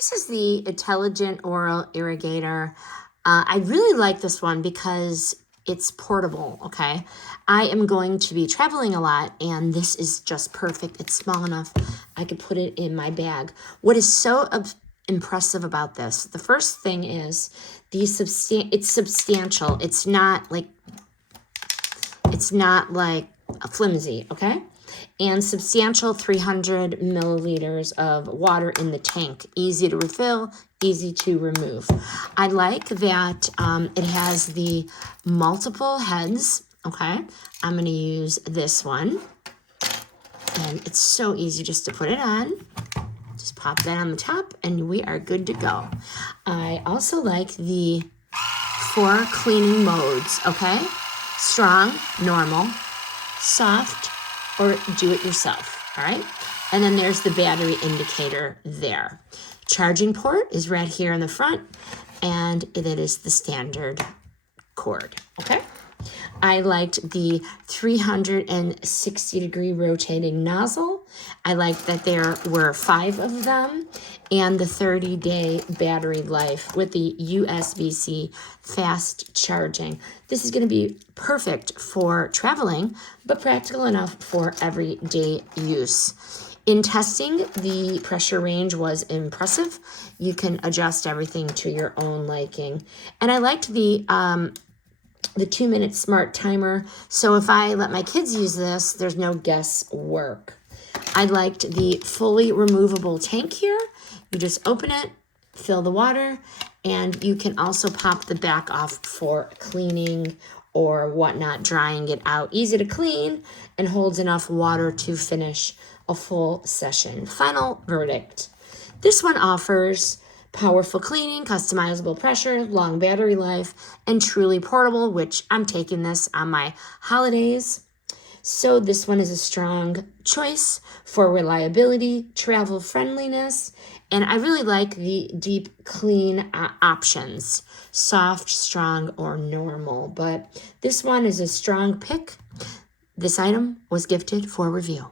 This is the Intelligent Oral Irrigator. I really like this one because it's portable, okay? I am going to be traveling a lot, and this is just perfect. It's small enough I could put it in my bag. What is so impressive about this, the first thing is it's substantial. It's not like a flimsy, okay? And substantial 300 milliliters of water in the tank. Easy to refill, easy to remove. I like that it has the multiple heads, okay? I'm gonna use this one. And it's so easy just to put it on. Just pop that on the top and we are good to go. I also like the 4 cleaning modes, okay? Strong, normal, soft, or do it yourself, all right? And then there's the battery indicator there. Charging port is right here in the front, and it is the standard cord, okay? I liked the 360-degree rotating nozzle. I liked that there were 5 of them, and the 30-day battery life with the USB-C fast charging. This is going to be perfect for traveling, but practical enough for everyday use. In testing, the pressure range was impressive. You can adjust everything to your own liking. And I liked the 2-minute smart timer. So if I let my kids use this, there's no guesswork. I liked the fully removable tank here. You just open it, fill the water, and you can also pop the back off for cleaning or whatnot, drying it out. Easy to clean and holds enough water to finish a full session. Final verdict. This one offers powerful cleaning, customizable pressure, long battery life, and truly portable, which I'm taking this on my holidays. So this one is a strong choice for reliability, travel friendliness, and I really like the deep clean options, soft, strong, or normal. But this one is a strong pick. This item was gifted for review.